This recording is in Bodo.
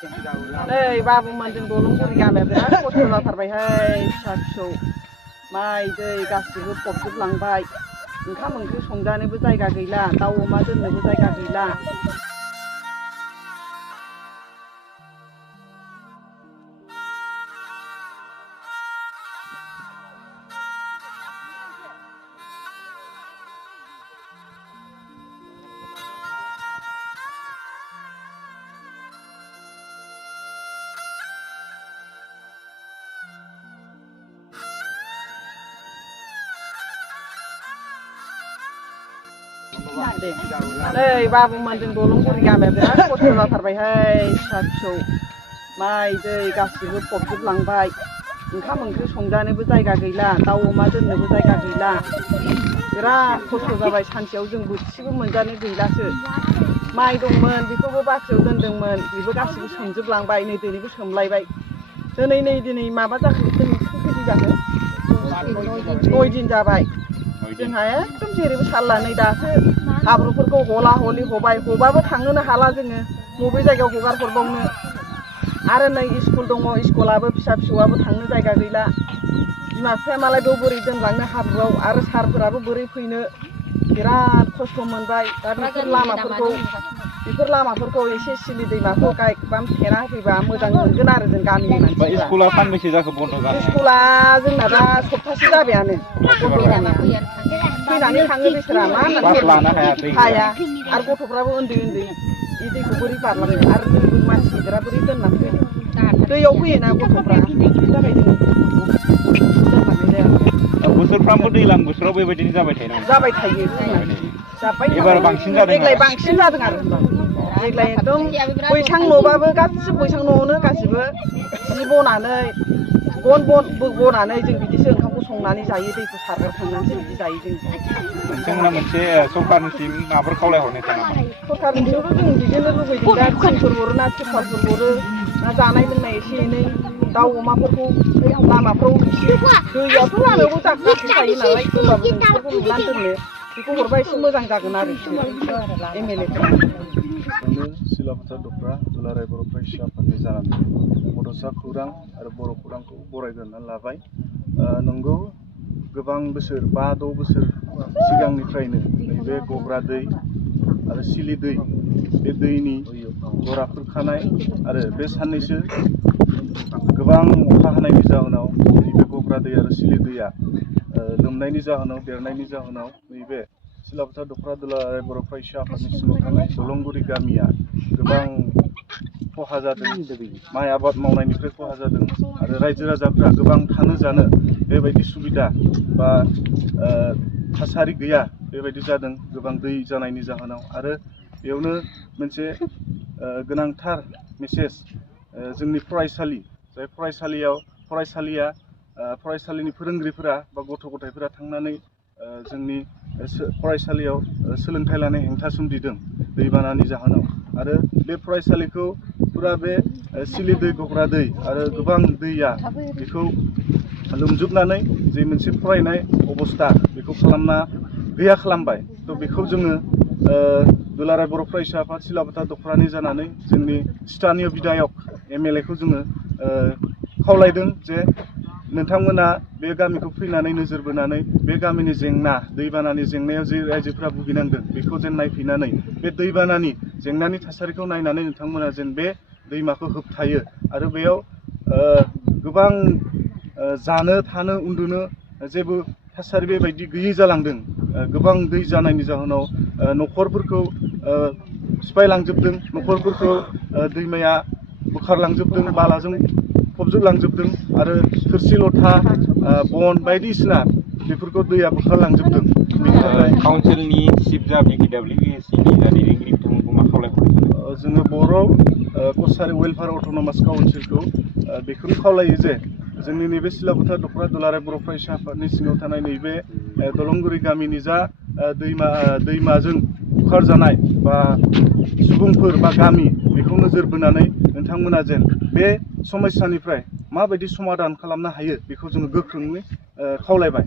नै बाबुमोन जों दलंगुरि गामिया बिराद खस्थ' जाथारबायहाय फिसा फिसौ माइ दै गासिबो फबजोबलांबाय ओंखाम ओंख्रि संजानोबो जायगा गैला दाउ अमा दोननोबो जायगा गैला नै बाबुमोन जों दलंगुरि गामिया बिराद खस्थ' जाथारबायहाय फिसा फिसौ माइ दै गासिबो फबजोबलांबाय ओंखाम ओंख्रि संजानोबो जायगा गैला दाउ अमा दोननोबो जायगा गैला बिराद खस्थ' जाबाय सानसेयाव जों बोथिसेबो मोनजानो गैलासो माइ दंमोन बेखौबो बाख्रियाव दोनदोंमोन बेबो गासिबो सोमजोबलांबाय नै दिनैबो सोमलायबाय दिनै माबा जाखो दिनै खैदिन जाखो 9 दिन जाबाय जोंहा एकदम जेरैबो सारला नै दासो हाब्रुफोरखौ हला हलि हबाय हबाबो थांनोनो हाला जोङो बबे जायगायाव हगार हरबावनो आरो नै स्कुल दङ स्कुलाबो फिसा फिसौआबो थांनो जायगा गैला बिमा बिफाया मालाय बेयाव बोरै दोनलांनो हाब्रुआव आरो सारफोराबो बोरै फैनो बिराद खस्थ' मोनबाय दा बेफोर लामाफोरखौ एसे सिलि दैमाखौ गायबाम थेना होफैबा मोजां मोनगोन आरो जों गामिनि मानसिफ्रा स्कुला सानबेसे जाखो बन्द जानाया स्कुला जोंना दा सप्तासे जाबायानो फैनानै थाङो बिसोरा मा होननानै हाया आरो गथ'फ्राबो उन्दै इ दैखौ बोरै बारलाङो आरो जोंबो मानसि गिदिरा बोरै दोननानै फैनो दैयाव फैयोना गथ'फ्रा बिनि थाखाय जों दोनलांनाय जाया बोसोरफ्रामबो दैज्लां बोथोराव बेबायदिनो जाबाय थायो एबार बांसिन जादों देग्लाय बांसिन जादों आरो देग्लाय एकदम बैसां न'बाबो गासिबो बैसां न'आवनो गासिबो जि बनानै बनानै जों बिदिसो ओंखामखौ संनानै जायो दैखौ सारगारखांनानैसो बिदि जायो जों नोंथांमोना मोनसे सरकारनिसिम माबाफोर खावलायहरनाय नामा सरकारनिसिमथ' जों बिदिनो लुबैदों दा थिंफोर हरो ना तिरपालफोर हरो ना जानाय लोंनाय एसे एनै दाउ अमाफोरखौ लामाफ्राव दैयाथ' लामायावबो जाखायो नालाय होमबाबो जों बेफोरखौ लुनानै दोननो बेखौ हरबा एसे मोजां जागोन आरो MLA सिलाफोथार दफ्रा दुलाराय बर' फरायसा आफादनि जानानै बड'सा खौरां आरो बर' खौरांखौ बरायग्रोना लाबाय नंगौ गोबां बोसोर 5-6 बोसोर सिगांनिफ्रायनो नैबे गग्रा दै आरो सिलि दै बे दैनि जरा खुरखानाय आरो बे साननैसो गोबां अखा हानायनि जाहोनाव नैबे गग्रा दै आरो सिलि दैया लोमनायनि जाहोनाव देरनायनि जाहोनाव नैबे सिलाफोथार दफ्रा दुलाराय बर' फरायसा आफादनि सिङाव थानाय दलंगुरि गामिया गोबां खहा जादों माइ आबाद मावनायनिफ्राय खहा जादों आरो रायजो राजाफ्रा गोबां थानो जानो बेबायदि सुबिदा बा थासारि गैया बेबायदि जादों गोबां दै जानायनि जाहोनाव आरो बेयावनो मोनसे गोनांथार मेसेज जोंनि फरायसालि जाय फरायसालिनि फोरोंगिरिफोरा बा गथ' गथायफोरा थांनानै जोंनि फरायसालियाव सोलोंथाइ लानाय हेंथा सोमजिदों दैबानानि जाहोनाव आरो बे फरायसालिखौ फुरा बे सिलि दै गग्रा दै आरो गोबां दैया बेखौ लोमजोबनानै जे मोनसे फरायनाय अबस्था बेखौ गैया खालामबाय थ' बेखौ जोङो दुलाराय बर' फरायसा आफाद सिलाफोथार दफ्रानि जानानै जोंनि स्थानीय बिधायक MLA खौ जोङो खावलायदों जे नोंथांमोना बे गामिखौ फैनानै नोजोर बोनानै बे गामिनि जेंना दैबानानि जेंनायाव जे रायजोफोरा भुगिनांदों बेखौ जेन नायफैनानै बे दैबानानि जेंनानि थासारिखौ नायनानै नोंथांमोना जेन बे दैमाखौ होबथायो आरो बेयाव गोबां जानो थानो उन्दुनो जेबो थासारि बेबायदि गैयै जालांदों गोबां दै जानायनि जाहोनाव न'खरफोरखौ सिफायलांजोबदों न'खरफोरखौ दैमाया बुखारलांजोबदों बालाजों फबजोबलांजोबदों आरो थोरसि लथा बन बायदिसिना बेफोरखौ दैया बुखारलांजोबदों बेनि थाखाय काउन्सिलनि चिफ जा BKWSCनि दैदेनगिरि बिथांमोनखौ मा खावलायहरदों जोङो बर' कसारि वेलफेयार अट'नमास काउन्सिलखौ बेखौनो खावलायो जे जोंनि नैबे सिलाफोथार दफ्रा दुलाराय बर' फरायसा आफादनि सिङाव थानाय नैबे दलंगुरि गामिनि जा दैमाजों बुखारजानाय बा सुबुंफोर बा गामि बेखौ नोजोर बोनानै नोंथांमोना जेन बे समस्यानिफ्राय माबायदि समाधान खालामनो हायो बेखौ जोङो गोख्रोङै खावलायबाय।